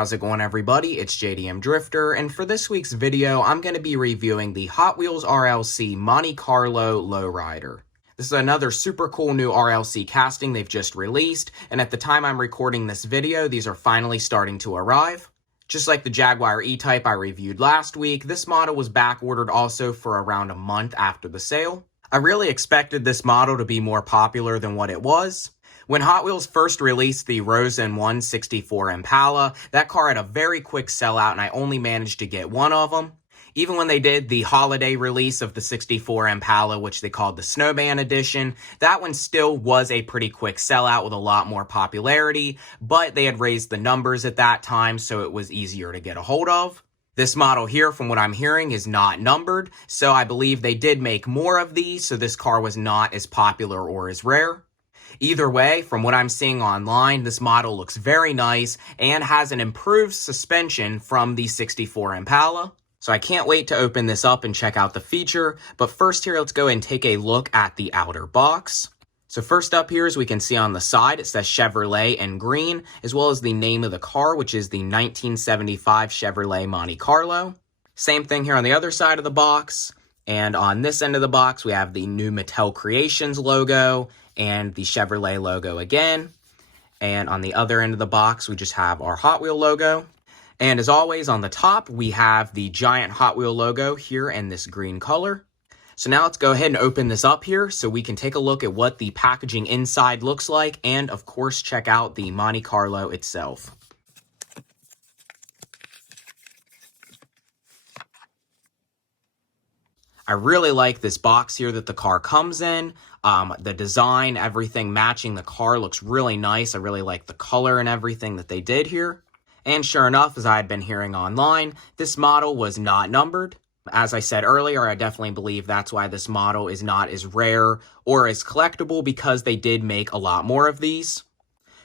How's it going, everybody? It's JDM Drifter, and for this week's video, I'm going to be reviewing the Hot Wheels RLC Monte Carlo Lowrider. This is another super cool new RLC casting they've just released, and at the time I'm recording this video, these are finally starting to arrive. Just like the Jaguar E-Type I reviewed last week, this model was back-ordered also for around a month after the sale. I really expected this model to be more popular than what it was. When Hot Wheels first released the Rose in 164 Impala, that car had a very quick sellout and I only managed to get one of them. Even when they did the holiday release of the 64 Impala, which they called the Snowman Edition, that one still was a pretty quick sellout with a lot more popularity, but they had raised the numbers at that time, so it was easier to get a hold of. This model here, from what I'm hearing, is not numbered, so I believe they did make more of these, so this car was not as popular or as rare. Either way, from what I'm seeing online, this model looks very nice and has an improved suspension from the 64 Impala. So I can't wait to open this up and check out the feature, but first here, let's go and take a look at the outer box. So first up here, as we can see on the side, it says Chevrolet in green, as well as the name of the car, which is the 1975 Chevrolet Monte Carlo. Same thing here on the other side of the box. And on this end of the box, we have the new Mattel Creations logo and the Chevrolet logo again. And on the other end of the box, we just have our Hot Wheel logo. And as always, on the top, we have the giant Hot Wheel logo here in this green color. So now let's go ahead and open this up here so we can take a look at what the packaging inside looks like and, of course, check out the Monte Carlo itself. I really like this box here that the car comes in. The design, everything matching the car looks really nice. I really like the color and everything that they did here. And sure enough, as I had been hearing online, this model was not numbered. As I said earlier, I definitely believe that's why this model is not as rare or as collectible, because they did make a lot more of these.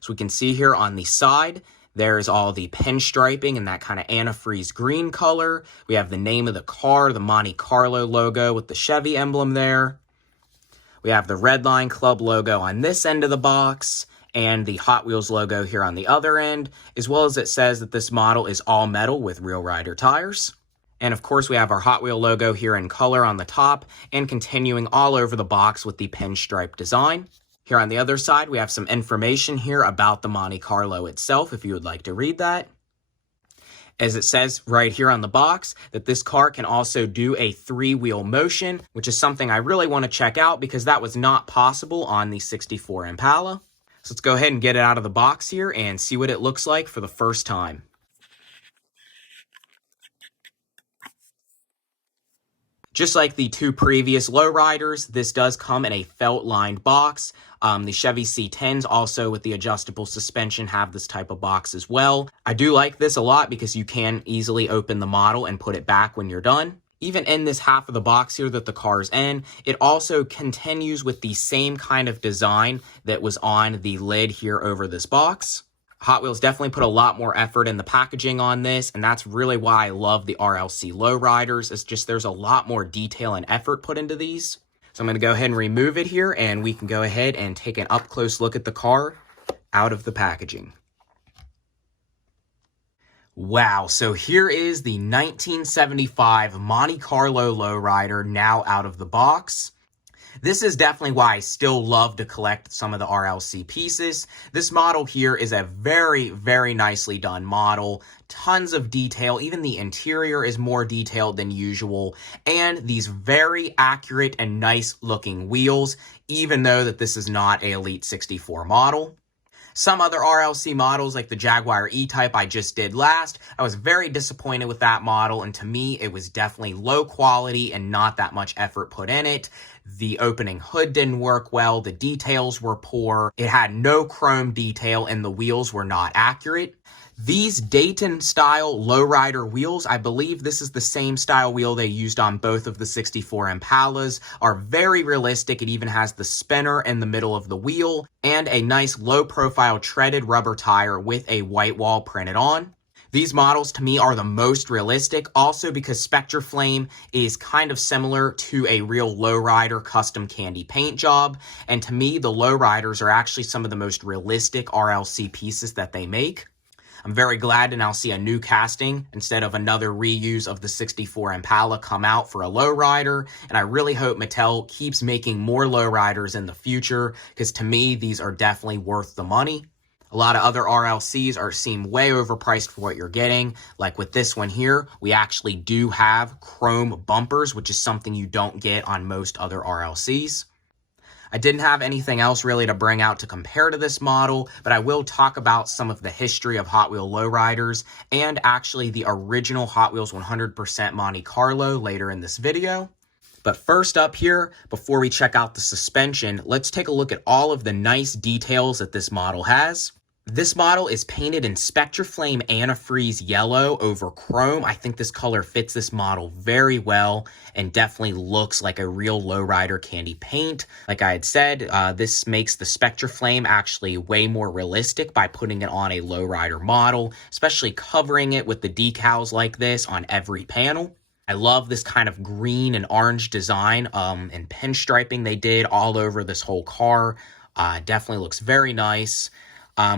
So we can see here on the side, there's all the pinstriping in that kind of antifreeze green color. We have the name of the car, the Monte Carlo logo with the Chevy emblem there. We have the Redline Club logo on this end of the box and the Hot Wheels logo here on the other end, as well as it says that this model is all metal with real rider tires. And of course, we have our Hot Wheel logo here in color on the top and continuing all over the box with the pinstripe design. Here on the other side, we have some information here about the Monte Carlo itself, if you would like to read that. As it says right here on the box, that this car can also do a three-wheel motion, which is something I really want to check out because that was not possible on the 64 Impala. So let's go ahead and get it out of the box here and see what it looks like for the first time. Just like the two previous lowriders, this does come in a felt-lined box. The Chevy C10s, also with the adjustable suspension, have this type of box as well. I do like this a lot because you can easily open the model and put it back when you're done. Even in this half of the box here that the car's in, it also continues with the same kind of design that was on the lid here over this box. Hot Wheels definitely put a lot more effort in the packaging on this, and that's really why I love the RLC Lowriders. It's just there's a lot more detail and effort put into these. So I'm going to go ahead and remove it here, and we can go ahead and take an up-close look at the car out of the packaging. Wow, so here is the 1975 Monte Carlo Lowrider now out of the box. This is definitely why I still love to collect some of the RLC pieces. This model here is a very, very nicely done model. Tons of detail. Even the interior is more detailed than usual. And these very accurate and nice looking wheels, even though that this is not a Elite 64 model. Some other RLC models like the Jaguar E-Type I just did last, I was very disappointed with that model, and to me it was definitely low quality and not that much effort put in it. The opening hood didn't work well, the details were poor, it had no chrome detail, and the wheels were not accurate. These Dayton-style lowrider wheels, I believe this is the same style wheel they used on both of the 64 Impalas, are very realistic. It even has the spinner in the middle of the wheel and a nice low-profile treaded rubber tire with a white wall printed on. These models, to me, are the most realistic, also because Spectraflame is kind of similar to a real lowrider custom candy paint job, and to me, the lowriders are actually some of the most realistic RLC pieces that they make. I'm very glad to now see a new casting instead of another reuse of the 64 Impala come out for a lowrider, and I really hope Mattel keeps making more lowriders in the future, because to me, these are definitely worth the money. A lot of other RLCs seem way overpriced for what you're getting. Like with this one here, we actually do have chrome bumpers, which is something you don't get on most other RLCs. I didn't have anything else really to bring out to compare to this model, but I will talk about some of the history of Hot Wheel lowriders and actually the original Hot Wheels 100% Monte Carlo later in this video. But first up here, before we check out the suspension, let's take a look at all of the nice details that this model has. This model is painted in Spectraflame Antifreeze yellow over chrome. I think this color fits this model very well and definitely looks like a real lowrider candy paint. Like I had said, this makes the Spectraflame actually way more realistic by putting it on a lowrider model, especially covering it with the decals like this on every panel. I love this kind of green and orange design and pinstriping they did all over this whole car. Definitely looks very nice.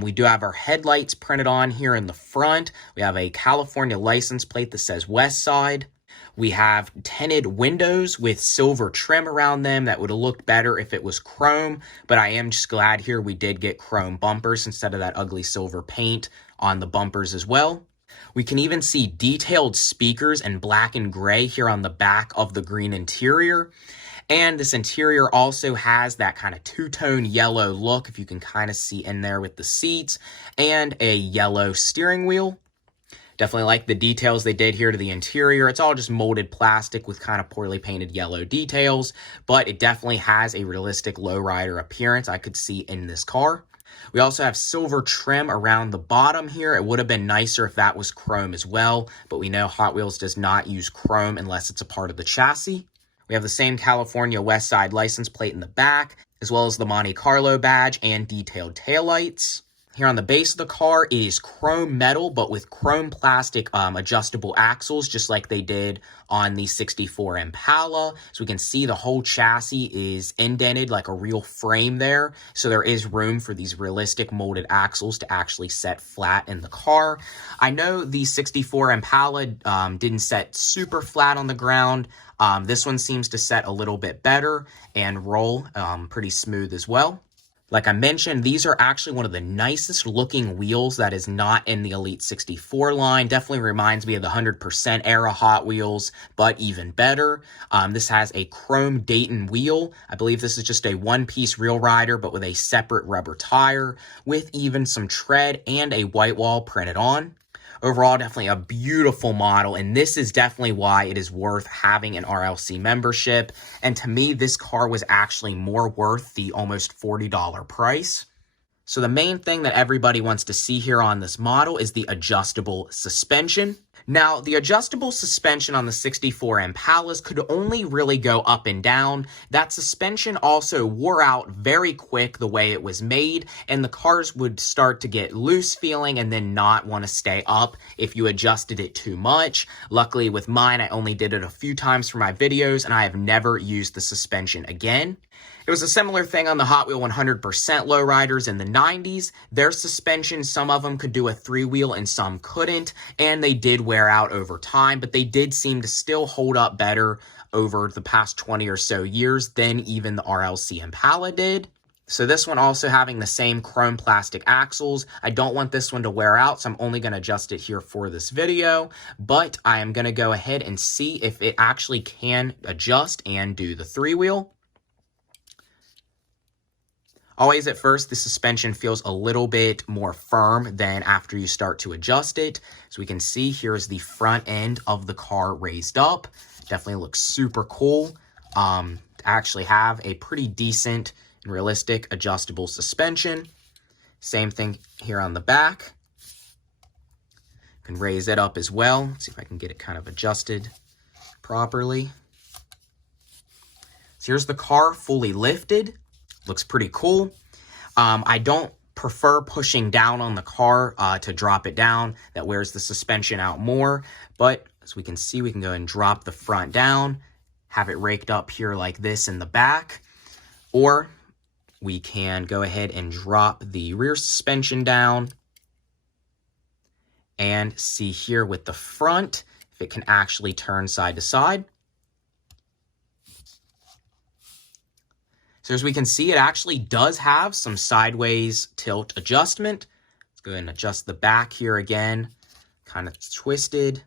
We do have our headlights printed on here in the front. We have a California license plate that says West Side. We have tinted windows with silver trim around them. That would have looked better if it was chrome, but I am just glad here we did get chrome bumpers instead of that ugly silver paint on the bumpers as well. We can even see detailed speakers in black and gray here on the back of the green interior. And this interior also has that kind of two-tone yellow look, if you can kind of see in there with the seats, and a yellow steering wheel. Definitely like the details they did here to the interior. It's all just molded plastic with kind of poorly painted yellow details, but it definitely has a realistic lowrider appearance I could see in this car. We also have silver trim around the bottom here. It would have been nicer if that was chrome as well, but we know Hot Wheels does not use chrome unless it's a part of the chassis. We have the same California West Side license plate in the back, as well as the Monte Carlo badge and detailed taillights. Here on the base of the car is chrome metal, but with chrome plastic adjustable axles, just like they did on the 64 Impala. So we can see the whole chassis is indented like a real frame there. So there is room for these realistic molded axles to actually set flat in the car. I know the 64 Impala didn't set super flat on the ground. This one seems to set a little bit better and roll pretty smooth as well. Like I mentioned, these are actually one of the nicest looking wheels that is not in the Elite 64 line. Definitely reminds me of the 100% era Hot Wheels, but even better. This has a chrome Dayton wheel. I believe this is just a one-piece real rider, but with a separate rubber tire, with even some tread and a white wall printed on. Overall, definitely a beautiful model, and this is definitely why it is worth having an RLC membership. And to me, this car was actually more worth the almost $40 price. So the main thing that everybody wants to see here on this model is the adjustable suspension. Now, the adjustable suspension on the 64 Impalas could only really go up and down. That suspension also wore out very quick the way it was made, and the cars would start to get loose feeling and then not want to stay up if you adjusted it too much. Luckily with mine, I only did it a few times for my videos, and I have never used the suspension again. It was a similar thing on the Hot Wheel 100% lowriders in the 90s. Their suspension, some of them could do a three-wheel and some couldn't, and they did wear out over time, but they did seem to still hold up better over the past 20 or so years than even the RLC Impala did. So this one also having the same chrome plastic axles. I don't want this one to wear out, so I'm only going to adjust it here for this video, but I am going to go ahead and see if it actually can adjust and do the three-wheel. Always at first, the suspension feels a little bit more firm than after you start to adjust it. So we can see here is the front end of the car raised up. Definitely looks super cool to actually have a pretty decent and realistic adjustable suspension. Same thing here on the back. You can raise it up as well. Let's see if I can get it kind of adjusted properly. So here's the car fully lifted. Looks pretty cool. I don't prefer pushing down on the car to drop it down. That wears the suspension out more. But as we can see, we can go and drop the front down, have it raked up here like this in the back. Or we can go ahead and drop the rear suspension down And see here with the front, if it can actually turn side to side. So as we can see, it actually does have some sideways tilt adjustment. Let's go ahead and adjust the back here again, kind of twisted.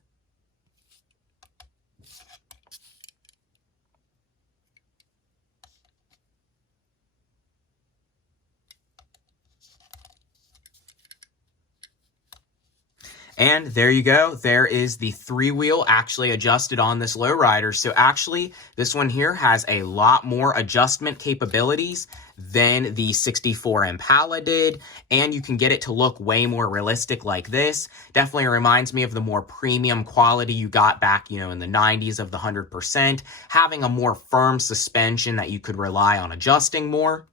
And there you go. There is the 3-wheel actually adjusted on this lowrider. So actually, this one here has a lot more adjustment capabilities than the 64 Impala did. And you can get it to look way more realistic like this. Definitely reminds me of the more premium quality you got back, in the 90s of the 100%. Having a more firm suspension that you could rely on adjusting more.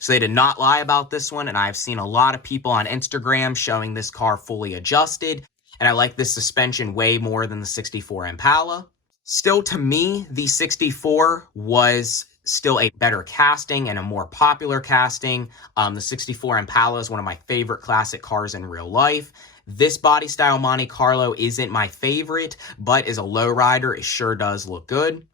So they did not lie about this one, and I've seen a lot of people on Instagram showing this car fully adjusted, and I like this suspension way more than the 64 Impala. Still, to me, the 64 was still a better casting and a more popular casting. The 64 Impala is one of my favorite classic cars in real life. This body style Monte Carlo isn't my favorite, but as a lowrider, it sure does look good.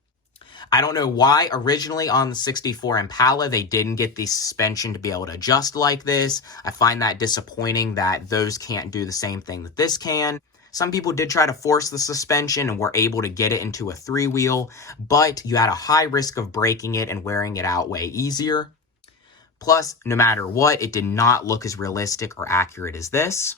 I don't know why originally on the 64 Impala they didn't get the suspension to be able to adjust like this. I find that disappointing that those can't do the same thing that this can. Some people did try to force the suspension and were able to get it into a 3-wheel, but you had a high risk of breaking it and wearing it out way easier. Plus, no matter what, it did not look as realistic or accurate as this.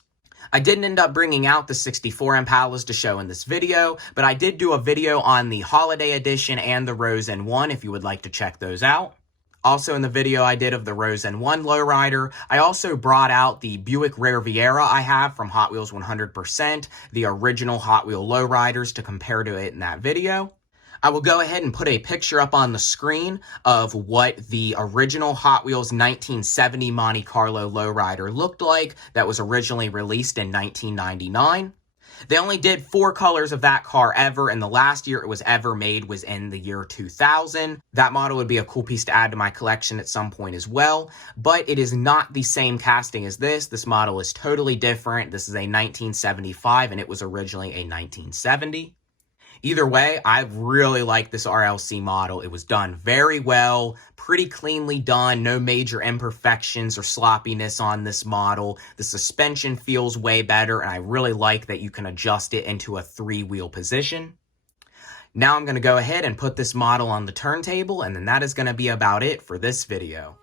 I didn't end up bringing out the 64 Impalas to show in this video, but I did do a video on the Holiday Edition and the Rose N1 if you would like to check those out. Also in the video I did of the Rose N1 lowrider, I also brought out the Buick Riviera I have from Hot Wheels 100%, the original Hot Wheel lowriders to compare to it in that video. I will go ahead and put a picture up on the screen of what the original Hot Wheels 1970 Monte Carlo lowrider looked like that was originally released in 1999. They only did 4 colors of that car ever, and the last year it was ever made was in the year 2000. That model would be a cool piece to add to my collection at some point as well, but it is not the same casting as this. This model is totally different. This is a 1975, and it was originally a 1970. Either way, I really like this RLC model. It was done very well, pretty cleanly done, no major imperfections or sloppiness on this model. The suspension feels way better, and I really like that you can adjust it into a 3-wheel position. Now I'm going to go ahead and put this model on the turntable, and then that is going to be about it for this video.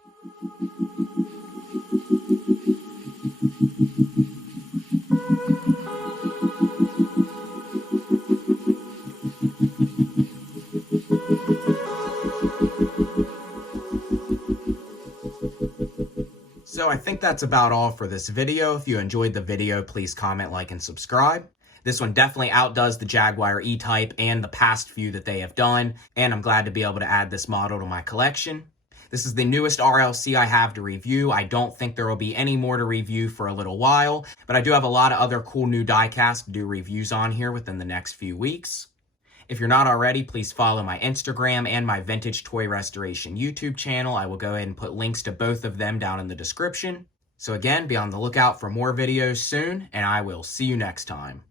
So I think that's about all for this video. If you enjoyed the video, please comment, like, and subscribe. This one definitely outdoes the Jaguar E-Type and the past few that they have done, and I'm glad to be able to add this model to my collection. This is the newest RLC I have to review. I don't think there will be any more to review for a little while, but I do have a lot of other cool new diecasts to do reviews on here within the next few weeks. If you're not already, please follow my Instagram and my Vintage Toy Restoration YouTube channel. I will go ahead and put links to both of them down in the description. So again, be on the lookout for more videos soon, and I will see you next time.